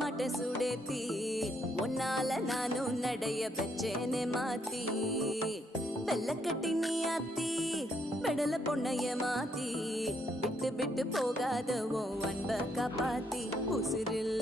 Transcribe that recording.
மாட்ட சுடேத்தி உன்னால நானும் நடைய பெச்சேனே மாத்தி வெள்ளக்கட்டி நீ ஆத்தி பெடல பொண்ணைய மாத்தி விட்டு விட்டு போகாத உன் அன்ப காப்பாத்தி உசிரில்